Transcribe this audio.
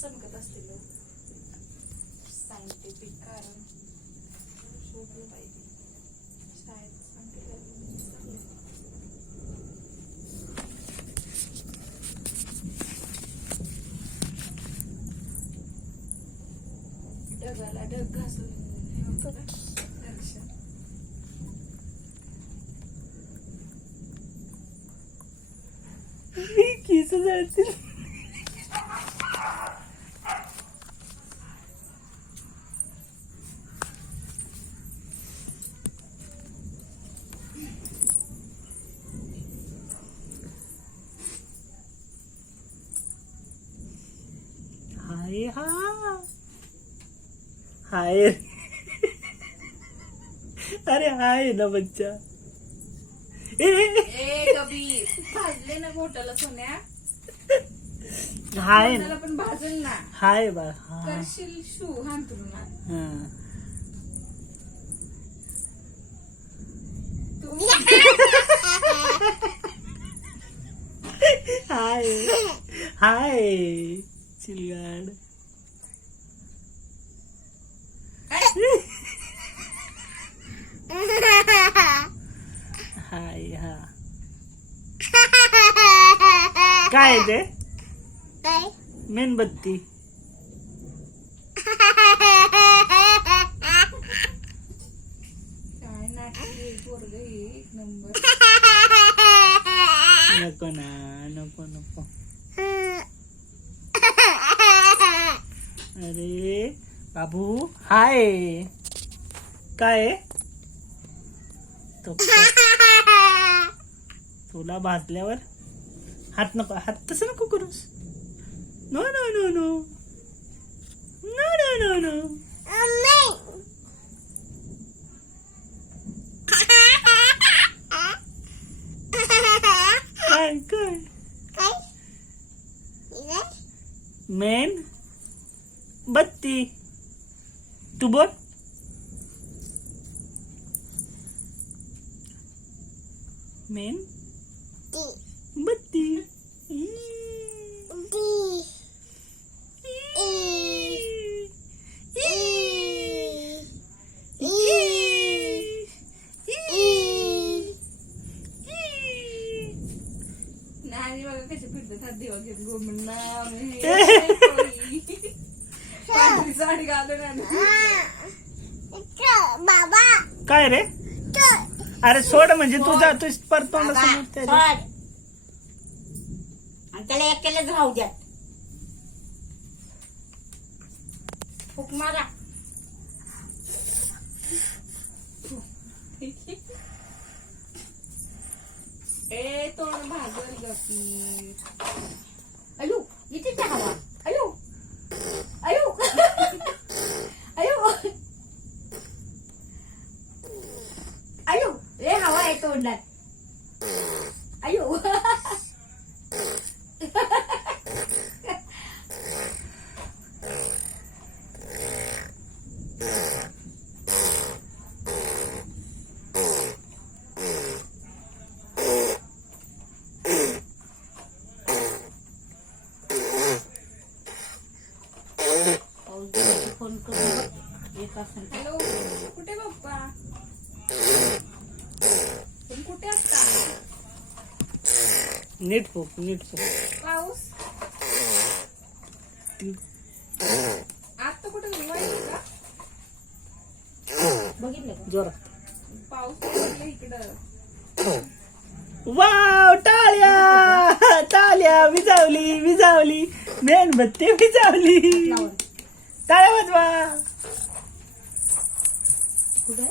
चमकत असतील सायंटिफिक कारण शोधलं पाहिजे शाळेत सांगितलं. ढगाला ढग घासून हे होतं का दर्शन. केस जळतील. हाय हा हाय. अरे हाय ना बच्चा. ए कबीर भाजले ना घोटाला सोन्या. हाय त्याला पण भाजल ना. हाय बा. करशील शू हांतरून ना तू. हाय हाय चिलगाड. हाय हा काय ते मेणबत्ती. काय नाटकी पोरग एक नंबर. नको ना नको नको. अरे बाबू हाय काय तो तुला भाजल्यावर हात नको. हात तसं नको करूस. No no no no no no no no. काय काय मेन बत्ती. तू बोल. मेन बत्ती. नानी बघा कसे फिरतात हात देवा घेत गोमना पांढरी साडी घालून. काय रे अरे सोड म्हणजे तू जातोस परत तोंडासमोर त्याच्या. आणि त्याला एकट्यालाच राहू द्या. फुक मारा. ए तोंड भाजल गपी. अयो इथे हवा. अयो अयो अयो अयो ए हवा आहे तोंडात. अयो फोन करून एक असं. हॅलो कुठे पप्पा तुम्ही कुठे असता. नीट फुक नीट फुक. पाऊस आता कुठे वाईट का बघितलं का? जोरात. पाऊस पडला इकडं. वाव टाळ्या टाळ्या विजावली विजावली. मेणबत्ती विजावली. लावा. टाळ्या वाजवा. कुठे